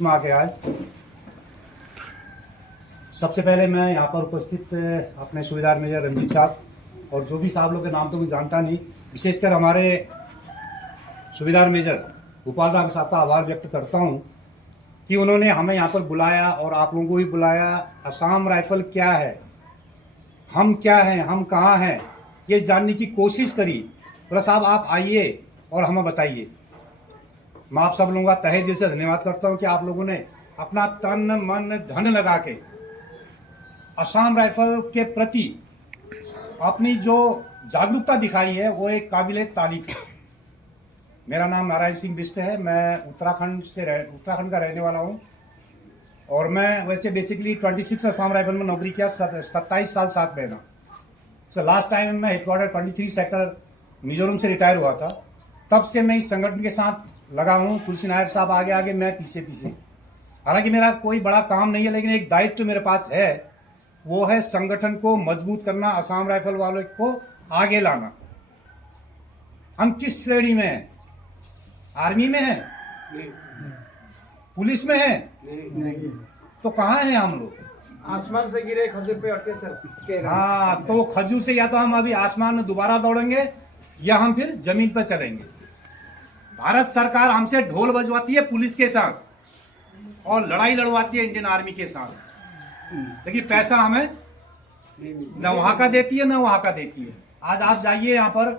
में आके आज सबसे पहले मैं यहाँ पर उपस्थित अपने सूबेदार मेजर रंजीत साहब और जो भी साहब लोग के नाम तो मैं जानता नहीं, विशेषकर हमारे सूबेदार मेजर गोपाल राम साहब का आभार व्यक्त करता हूँ कि उन्होंने हमें यहाँ पर बुलाया और आप लोगों को भी बुलाया। असम राइफल क्या है, हम क्या हैं, हम कहाँ हैं, ये जानने की कोशिश करी। बोला साहब आप आइए और हमें बताइए। मैं आप सब लोगों का तहे दिल से धन्यवाद करता हूं कि आप लोगों ने अपना तन मन धन लगा के असम राइफल के प्रति अपनी जो जागरूकता दिखाई है वो एक काबिले तारीफ है। मेरा नाम नारायण सिंह बिष्ट है, मैं उत्तराखंड का रहने वाला हूं और मैं वैसे बेसिकली 26 असम राइफल में नौकरी किया, 27 साल 7 महीना। लास्ट टाइम मैं हेडक्वार्टर 23 सेक्टर मिजोरम से रिटायर हुआ था, तब से मैं इस संगठन के साथ लगा हूं। तुलसी नायर साहब आगे आगे, मैं पीछे पीछे। हालांकि मेरा कोई बड़ा काम नहीं है, लेकिन एक दायित्व तो मेरे पास है, वो है संगठन को मजबूत करना, असम राइफल वालों को आगे लाना। हम किस श्रेणी में हैं? आर्मी में है, पुलिस में है, तो कहाँ हैं हम लोग? आसमान से गिरे खजूर पे अटके सर। हाँ, तो खजूर से या तो हम अभी आसमान में दोबारा दौड़ेंगे या हम फिर जमीन पर चलेंगे। भारत सरकार हमसे ढोल बजवाती है पुलिस के साथ और लड़ाई लड़वाती है इंडियन आर्मी के साथ, लेकिन पैसा हमें न वहां का देती है न वहां का देती है। आज आप जाइए यहाँ पर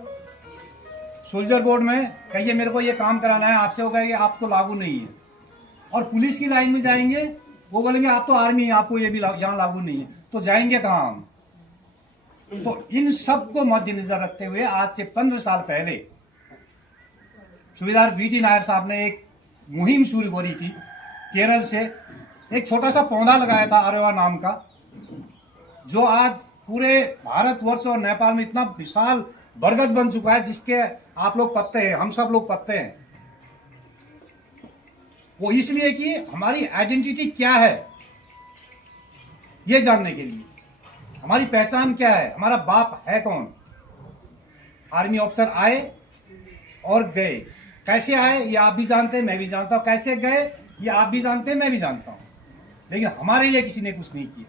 सोल्जर बोर्ड में, कहिए मेरे को ये काम कराना है, आपसे वो कहेंगे आप तो लागू नहीं है। और पुलिस की लाइन में जाएंगे, वो बोलेंगे आप तो आर्मी है, आपको ये भी यहाँ लागू नहीं है। तो जाएंगे कहाँ हम? तो इन सब को मद्देनजर रखते हुए आज से 15 साल पहले सूबेदार वीटी नायर साहब ने एक मुहिम शुरू करी थी। केरल से एक छोटा सा पौधा लगाया था अरेवा नाम का, जो आज पूरे भारतवर्ष और नेपाल में इतना विशाल बरगद बन चुका है, जिसके आप लोग पत्ते हैं, हम सब लोग पत्ते हैं। वो इसलिए कि हमारी आइडेंटिटी क्या है ये जानने के लिए, हमारी पहचान क्या है, हमारा बाप है कौन। आर्मी ऑफिसर आए और गए, कैसे आए ये आप भी जानते हैं, मैं भी जानता हूं, कैसे गए ये आप भी जानते हैं, मैं भी जानता हूं, लेकिन हमारे लिए किसी ने कुछ नहीं किया।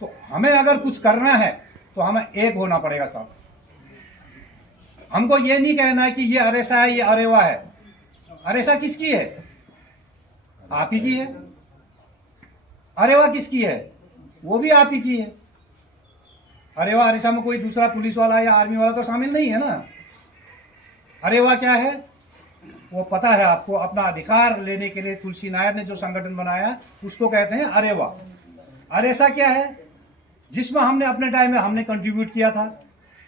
तो हमें अगर कुछ करना है तो हमें एक होना पड़ेगा साहब। हमको ये नहीं कहना है कि ये अरेसा है, ये अरेवा है। अरेसा किसकी है? आप ही की है। अरेवा किसकी है? वो भी आप ही की है। अरेवा अरेसा में कोई दूसरा पुलिस वाला या आर्मी वाला तो शामिल नहीं है ना। अरेवा क्या है वो पता है आपको। अपना अधिकार लेने के लिए तुलसी नायर ने जो संगठन बनाया उसको कहते हैं अरेवा। अरेसा क्या है? जिसमें हमने अपने टाइम में हमने कंट्रीब्यूट किया था,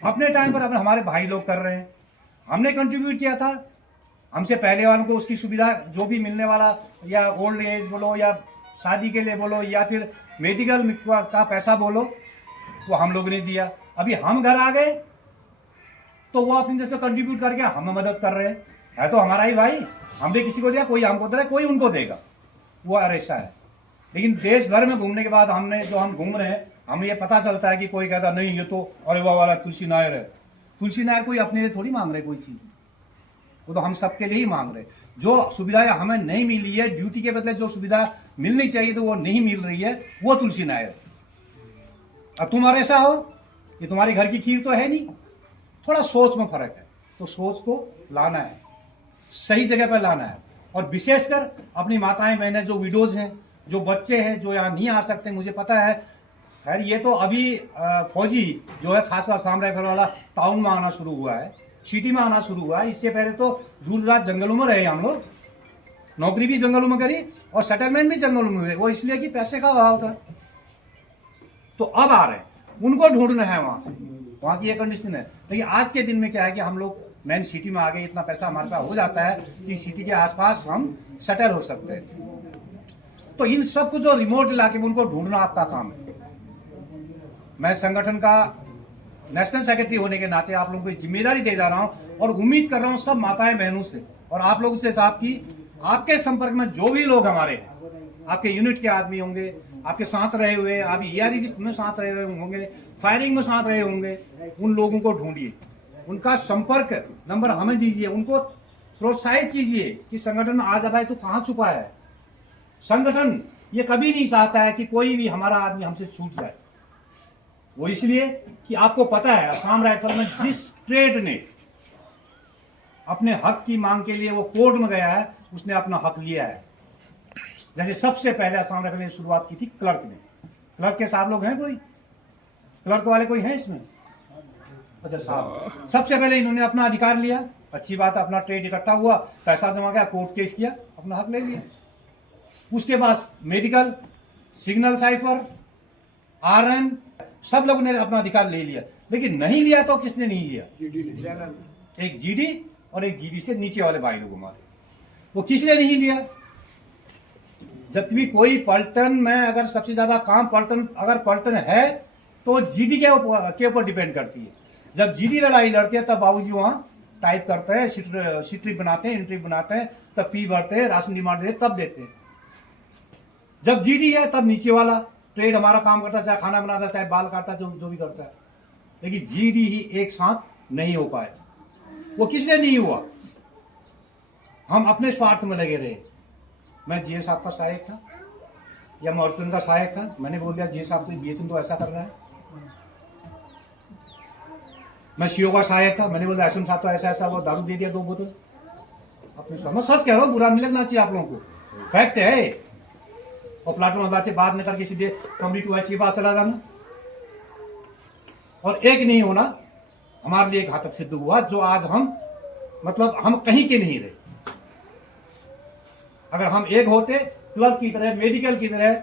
अपने टाइम पर अपने हमारे भाई लोग कर रहे हैं, हमने कंट्रीब्यूट किया था। हमसे पहले वालों को उसकी सुविधा जो भी मिलने वाला, या ओल्ड एज बोलो या शादी के लिए बोलो या फिर मेडिकल का पैसा बोलो, वो हम लोग ने दिया। अभी हम घर आ गए तो वो अपनी तरफ से कंट्रीब्यूट करके हमें मदद कर रहे हैं। है तो हमारा ही भाई, हमने किसी को दिया, कोई हमको दे रहा है, कोई उनको देगा। वो अरेसा है। लेकिन देश भर में घूमने के बाद हमने जो हम घूम रहे हैं, हमें ये पता चलता है कि कोई कहता नहीं ये तो अरेवा वाला तुलसी नायर है। तुलसी नायर कोई अपने लिए थोड़ी मांग रहे कोई चीज, वो तो हम सबके लिए ही मांग रहे। जो सुविधाएं हमें नहीं मिली है, ड्यूटी के बदले जो सुविधा मिलनी चाहिए तो वो नहीं मिल रही है, वो तुलसी नायर। अब तुम अरेसा हो, ये तुम्हारे घर की खीर तो है नहीं। थोड़ा सोच में फर्क है, तो सोच को लाना है, सही जगह पर लाना है। और विशेषकर अपनी माताएं बहनें, जो विडोज हैं, जो बच्चे हैं, जो यहाँ नहीं आ सकते, मुझे पता है। खैर ये तो अभी फौजी जो है खासा असम राइफल वाला टाउन में आना शुरू हुआ है, सिटी में आना शुरू हुआ है। इससे पहले तो दूर दराज जंगलों में रहे हम लोग, नौकरी भी जंगलों में करी और सेटलमेंट भी जंगलों में हुए। वो इसलिए कि पैसे का अभाव था। तो अब आ रहे हैं, उनको ढूंढना है वहां से, वहां की ये कंडीशन है। लेकिन आज के दिन में क्या है कि हम लोग मेन सिटी में आ गए, इतना पैसा हमारे पास हो जाता है कि सिटी के आसपास हम सेटल हो सकते हैं। तो इन सब को जो रिमोट इलाके में, उनको ढूंढना आपका काम है। मैं संगठन का नेशनल सेक्रेटरी होने के नाते आप लोगों को जिम्मेदारी दे जा रहा हूं और उम्मीद कर रहा हूं सब माताएं बहनों से और आप लोगों से साहब की, आपके संपर्क में जो भी लोग हमारे हैं, आपके यूनिट के आदमी होंगे, आपके साथ रहे हुए, आप ईआरई में साथ रहे हुए होंगे, फायरिंग में साथ रहे होंगे, उन लोगों को ढूंढिए, उनका संपर्क नंबर हमें दीजिए, उनको प्रोत्साहित कीजिए कि संगठन में आ जा भाई, तू कहाँ छुपा है। संगठन ये कभी नहीं चाहता है कि कोई भी हमारा आदमी हमसे छूट जाए। वो इसलिए कि आपको पता है असम राइफल में जिस ट्रेड ने अपने हक की मांग के लिए वो कोर्ट में गया है, उसने अपना हक लिया है। जैसे सबसे पहले असम राइफल ने शुरुआत की थी क्लर्क ने। क्लर्क के साहब लोग हैं कोई? क्लर्क वाले कोई हैं इसमें? अच्छा साहब, सबसे पहले इन्होंने अपना अधिकार लिया, अच्छी बात है, अपना ट्रेड इकट्ठा हुआ, पैसा जमा गया, कोर्ट केस किया, अपना हक ले लिया। उसके बाद मेडिकल, सिग्नल साइफर, आरएन, सब लोगों ने अपना अधिकार ले लिया। लेकिन नहीं लिया तो किसने नहीं लिया? एक जीडी और एक जीडी से नीचे वाले भाई लोग हमारे, वो किसने नहीं लिया? जब भी कोई पलटन में अगर सबसे ज्यादा काम अगर पलटन है तो जीडी के ऊपर डिपेंड करती है। जब जीडी लड़ाई लड़ती है तब बाबूजी वहां टाइप करते हैं, सिट्री बनाते हैं, एंट्री बनाते हैं, तब फी भरते हैं, राशन डिमांड देते तब देते हैं। जब जीडी है तब नीचे वाला ट्रेड हमारा काम करता है, चाहे खाना बनाता है, चाहे बाल काटता है, जो भी करता है। लेकिन जीडी ही एक साथ नहीं हो पाए। वो किसने नहीं हुआ? हम अपने स्वार्थ में लगे रहे। मैं जीए साहब का सहायक था या मॉर्चन का सहायक था, मैंने बोल दिया जीए साहब तो बीएसएम तो ऐसा कर रहा है। मैं सीओ का सहायक था, मैंने बोला एसएम साहब तो ऐसा ऐसा, वो दारू दे दिया 2 बोतल। अपने मैं सच कह रहा हूँ, बुरा नहीं लगना चाहिए आप लोगों को, फैक्ट है। और प्लाटून हवलदार से बात नहीं करके सीधे कम्युनिटी वाइज की बात चला जाना और एक नहीं होना हमारे लिए एक घातक सिद्ध हुआ, जो आज हम कहीं के नहीं रहे। अगर हम एक होते, क्लर्क की तरह, मेडिकल की तरह,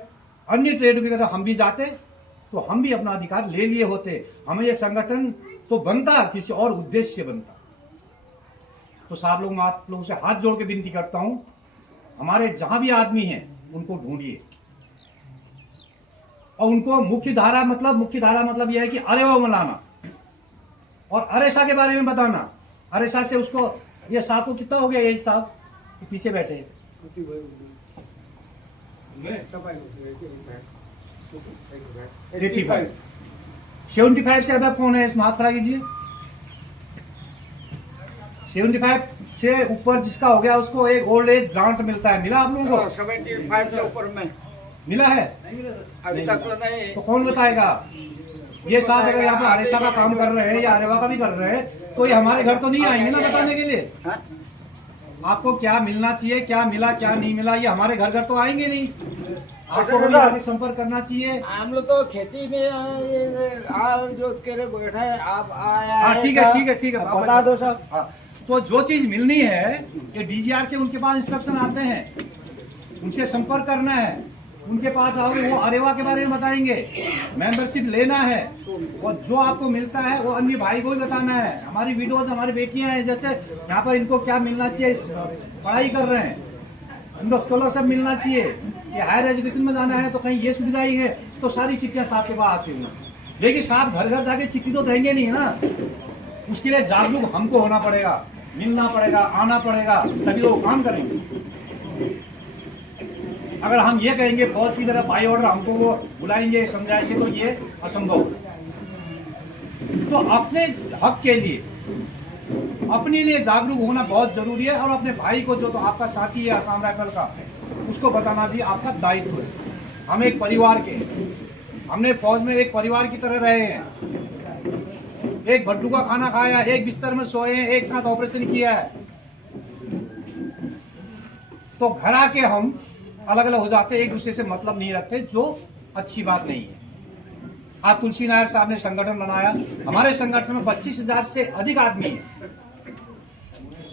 अन्य ट्रेड की तरह हम भी जाते तो हम भी अपना अधिकार ले लिए होते। हमें ये संगठन तो बनता, किसी और उद्देश्य से बनता। तो साहब लोग, मैं आप लोगों से हाथ जोड़ के विनती करता हूं, हमारे जहां भी आदमी हैं उनको ढूंढिए और उनको मुख्य धारा मतलब यह है कि अरेवा में लाना और अरेसा के बारे में बताना। अरेसा से उसको, ये साहब को कितना हो गया, यही साहब पीछे बैठे हैं, 85 75 से अब कौन है इसमें? हाथ खड़ा कीजिए। 75 से ऊपर जिसका हो गया उसको एक ओल्ड एज ग्रांट मिलता है। मिला आप लोगों को? 75 से ऊपर में मिला है? अभी तक तो नहीं। तो कौन बताएगा? ये साहब अगर यहाँ पे अरेसा का काम कर रहे हैं या अरेवा का भी कर रहे हैं तो ये हमारे घर तो नहीं आएंगे ना बताने के लिए। आपको क्या मिलना चाहिए, क्या मिला क्या नहीं मिला, ये हमारे घर तो आएंगे नहीं। आपको आगे संपर्क करना चाहिए। हम लोग तो खेती में जो केरे बैठा है, आप आया ठीक है बता दो सब। तो जो चीज मिलनी है ये डीजीआर से उनके पास इंस्ट्रक्शन आते हैं, उनसे संपर्क करना है। उनके पास आओगे वो अरेवा के बारे में बताएंगे, मेंबरशिप लेना है और जो आपको मिलता है वो अन्य भाई को भी बताना है। हमारी विडोज, हमारी बेटियां हैं, जैसे यहाँ पर इनको क्या मिलना चाहिए, पढ़ाई कर रहे हैं, इनको स्कॉलरशिप मिलना चाहिए, ये हायर एजुकेशन में जाना है तो कहीं ये सुविधा ही है, तो सारी चिट्ठियाँ साहब के पास आती हुई। लेकिन साहब घर घर जाके चिट्ठी तो देंगे नहीं ना, उसके लिए जागरूक हमको होना पड़ेगा, मिलना पड़ेगा, आना पड़ेगा, तभी वो काम करेंगे। अगर हम ये कहेंगे फौज की तरफ बाई ऑर्डर हमको वो बुलाएंगे समझाएंगे तो ये असंभव। तो अपने हक के लिए, अपने लिए जागरूक होना बहुत जरूरी है और अपने भाई को, जो तो आपका साथी है असम राइफल का, उसको बताना भी आपका दायित्व है। हम एक परिवार के हैं, हमने फौज में एक परिवार की तरह रहे हैं, एक भट्टू का खाना खाया, एक बिस्तर में सोए हैं, एक साथ ऑपरेशन किया है। तो घर आके हम अलग अलग हो जाते, एक दूसरे से मतलब नहीं रखते, जो अच्छी बात नहीं है। आज तुलसी नायर साहब ने संगठन बनाया, हमारे संगठन में 25,000 से अधिक आदमी है।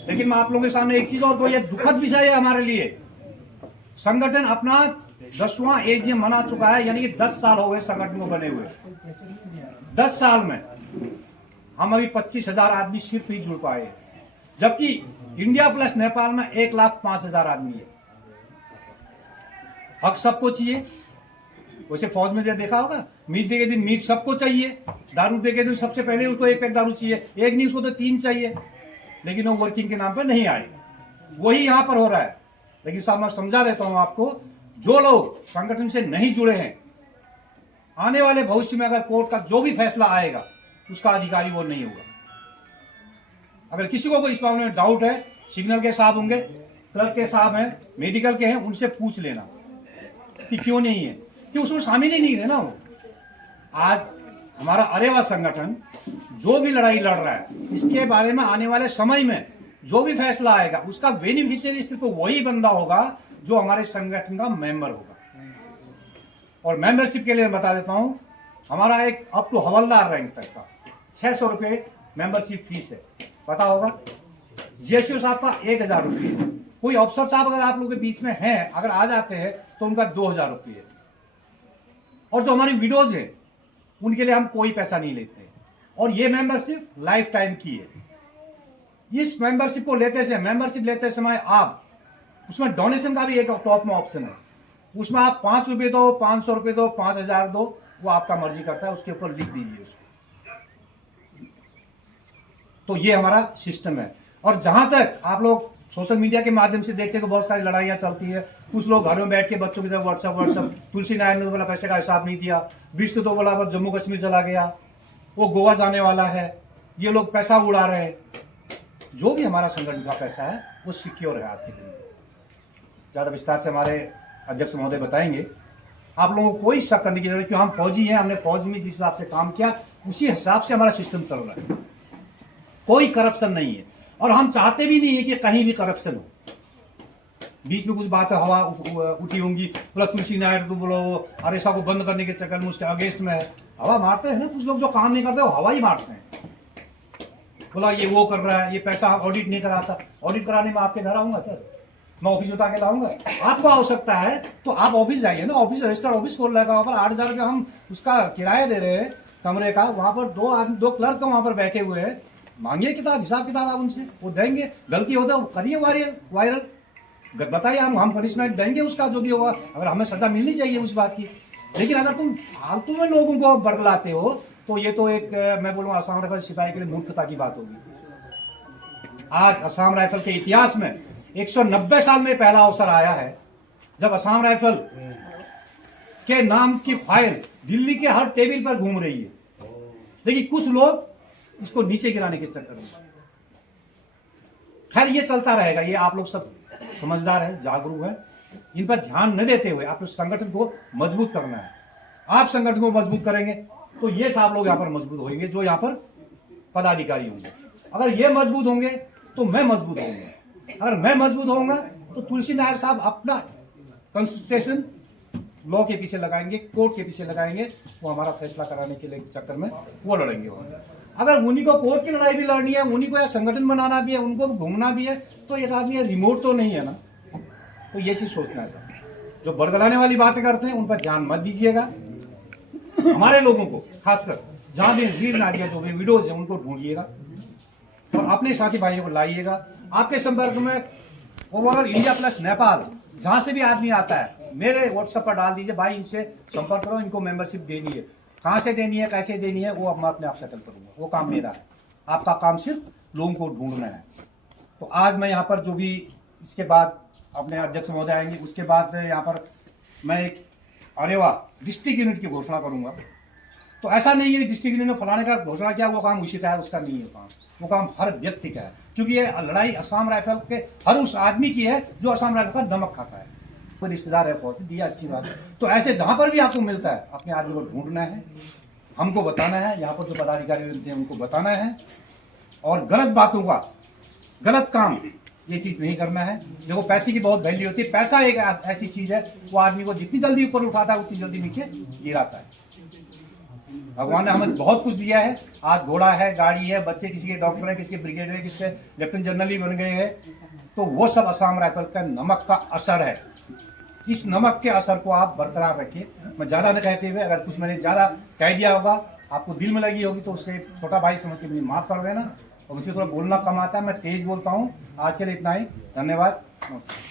लेकिन मैं आप लोगों के सामने एक चीज और, तो यह दुखद विषय है हमारे लिए, संगठन अपना 10वां एजीएम मना चुका है, यानी कि 10 साल हो गए संगठन को बने हुए। 10 साल में हम अभी 25,000 आदमी सिर्फ ही जुड़ पाए, जबकि इंडिया प्लस नेपाल में 1,05,000 आदमी है। हक सबको चाहिए। वैसे फौज में देखा होगा, मीट डे के दिन मीट सबको चाहिए, दारू डे के दिन सबसे पहले उसको 1 पैक दारू चाहिए, एक नहीं उसको तो 3 चाहिए। लेकिन वो वर्किंग के नाम पर नहीं आएगा, वही यहां पर हो रहा है। लेकिन साहब मैं समझा देता हूं आपको, जो लोग संगठन से नहीं जुड़े हैं, आने वाले भविष्य में अगर कोर्ट का जो भी फैसला आएगा उसका अधिकारी वो नहीं होगा। अगर किसी को कोई इस मामले में डाउट है सिग्नल के साहब होंगे, क्लर्क के साहब हैं, मेडिकल के हैं, उनसे पूछ लेना कि क्यों नहीं है, कि उसमें शामिल ही नहीं है ना वो। आज हमारा अरेवा संगठन जो भी लड़ाई लड़ रहा है, इसके बारे में आने वाले समय में जो भी फैसला आएगा उसका बेनिफिशियरी सिर्फ वही बंदा होगा जो हमारे संगठन का मेंबर होगा। और मेंबरशिप के लिए मैं बता देता हूं, हमारा एक अप टू हवलदार रैंक तक का 600 रुपये मेंबरशिप फीस है, पता होगा। जीएसओ साहब का 1000 रुपये, कोई अफसर साहब अगर आप लोगों के बीच में हैं, अगर आ जाते हैं तो उनका 2000 रुपये। और जो हमारी विडोज है उनके लिए हम कोई पैसा नहीं लेते, और ये मेंबरशिप लाइफ टाइम की है। इस मेंबरशिप को मेंबरशिप लेते समय आप उसमें डोनेशन का भी एक टॉप में ऑप्शन है, उसमें आप 5 रुपये दो, 500 रुपये दो, 5000 दो, वो आपका मर्जी करता है, उसके ऊपर लिख दीजिए उसको। तो ये हमारा सिस्टम है। और जहां तक आप लोग सोशल मीडिया के माध्यम से देखते हैं कि बहुत सारी लड़ाइयां चलती है, कुछ लोग घर में बैठ के बच्चों की तरफ व्हाट्सएप तुलसी नारायण ने बोला पैसे का हिसाब नहीं दिया, विष्णु तो बोला बस जम्मू कश्मीर चला गया, वो गोवा जाने वाला है, ये लोग पैसा उड़ा रहे हैं। जो भी हमारा संगठन का पैसा है वो सिक्योर है। आज के दिन में ज्यादा विस्तार से हमारे अध्यक्ष महोदय बताएंगे, आप लोगों को कोई शक करने की जरूरत, क्योंकि हम फौजी हैं, हमने फौज में जिस हिसाब से काम किया उसी हिसाब से हमारा सिस्टम चल रहा है। कोई करप्शन नहीं है, और हम चाहते भी नहीं है कि कहीं भी करप्शन हो। बीच में कुछ बात हवा उठी होंगी, बोला तुलसी नारायण तो बोलो वो आरएसआ को बंद करने के चक्कर में उसके अगेंस्ट में है, हवा मारते हैं ना कुछ लोग, जो काम नहीं करते वो हवा ही मारते हैं। बोला ये वो कर रहा है, ये पैसा ऑडिट नहीं कराता, ऑडिट कराने में आपके घर आऊंगा सर, मैं ऑफिस उठा के लाऊंगा? आपको आवश्यकता है तो आप ऑफिस जाइए ना, ऑफिस रजिस्टर्ड ऑफिस खोल रखा, वहाँ पर 8000 रुपये हम उसका किराया दे रहे हैं कमरे का, वहाँ पर 2 क्लर्क वहाँ पर बैठे हुए हैं, मांगिए किताब, हिसाब किताब आप उनसे, वो देंगे। गलती होता है करिए वायरल बताइए, हम पनिशमेंट देंगे उसका जो भी होगा, अगर हमें सजा मिलनी चाहिए उस बात की। लेकिन अगर तुम फालतू में लोगों को बरगलाते हो तो ये तो एक मैं बोलूँगा असम राइफल सिपाही के लिए मूर्खता की बात होगी। आज असम राइफल के इतिहास में 190 साल में पहला अवसर आया है जब असम राइफल के नाम की फाइल दिल्ली के हर टेबल पर घूम रही है, लेकिन कुछ लोग इसको नीचे गिराने के चक्कर में। खैर ये चलता रहेगा, ये आप लोग सब समझदार है, जागरूक है, इन पर ध्यान न देते हुए आप संगठन को मजबूत करना है। आप संगठन को मजबूत करेंगे तो ये सब लोग यहाँ पर मजबूत होंगे, जो यहाँ पर पदाधिकारी होंगे। अगर ये मजबूत होंगे तो मैं मजबूत होंगे, अगर मैं मजबूत होऊंगा तो तुलसी नारायण साहब अपना कॉन्स्टिट्यूशन लॉ के पीछे लगाएंगे, कोर्ट के पीछे लगाएंगे, वो हमारा फैसला कराने के लिए चक्कर में वो लड़ेंगे। अगर उन्हीं को कोर्ट की लड़ाई भी लड़नी है, उन्हीं को या संगठन बनाना भी है, उनको घूमना भी है, तो एक आदमी रिमोट तो नहीं है ना। तो ये चीज सोचना है। जो बरगलाने वाली बातें करते हैं उन पर ध्यान मत दीजिएगा। हमारे लोगों को खासकर जहां भी वीर नारियां जो भी विडोज है उनको ढूंढिएगा और अपने साथी भाइयों को लाइएगा। आपके संपर्क में ओवरऑल इंडिया प्लस नेपाल जहां से भी आदमी आता है मेरे व्हाट्सएप पर डाल दीजिए, भाई इनसे संपर्क करो, इनको मेंबरशिप देनी है, कहाँ से देनी है, कैसे देनी है, वो मैं अपने आप सेटल करूंगा, वो काम मेरा है। आपका काम सिर्फ लोगों को ढूंढना है। तो आज मैं यहाँ पर जो भी इसके बाद अपने अध्यक्ष महोदय आएंगे, उसके बाद यहाँ पर मैं एक अरेवा डिस्ट्रिक्ट यूनिट की घोषणा करूंगा। तो ऐसा नहीं है डिस्ट्रिक्ट यूनिट ने फलाने का घोषणा किया वो काम उसी का है, उसका नहीं है काम, वो काम हर व्यक्ति का है, क्योंकि ये लड़ाई असम राइफल के हर उस आदमी की है जो असम राइफल का नमक खाता है। कोई रिश्तेदार है बहुत दिया, अच्छी बात है। तो ऐसे जहां पर भी आपको मिलता है अपने आदमी को ढूंढना है, हमको बताना है, यहाँ पर जो पदाधिकारी मिलते हैं उनको बताना है, और गलत बातों का, गलत काम ये चीज नहीं करना है। देखो पैसे की बहुत वैल्यू होती है, पैसा एक ऐसी चीज है वो आदमी को जितनी जल्दी ऊपर उठाता है उतनी जल्दी नीचे गिराता है। भगवान ने हमें बहुत कुछ दिया है, आज घोड़ा है, गाड़ी है, बच्चे किसी के डॉक्टर है, किसी के ब्रिगेडियर है, किसी के लेफ्टिनेंट जनरल ही बन गए हैं, तो वो सब असम राइफल का नमक का असर है। इस नमक के असर को आप बरकरार रखिए। मैं ज्यादा न कहते हुए, अगर कुछ मैंने ज्यादा कह दिया होगा, आपको दिल में लगी होगी, तो उससे छोटा भाई समझ के मुझे माफ कर देना। और मुझे थोड़ा बोलना कम आता है, मैं तेज बोलता हूँ। आज के लिए इतना ही, धन्यवाद, नमस्कार।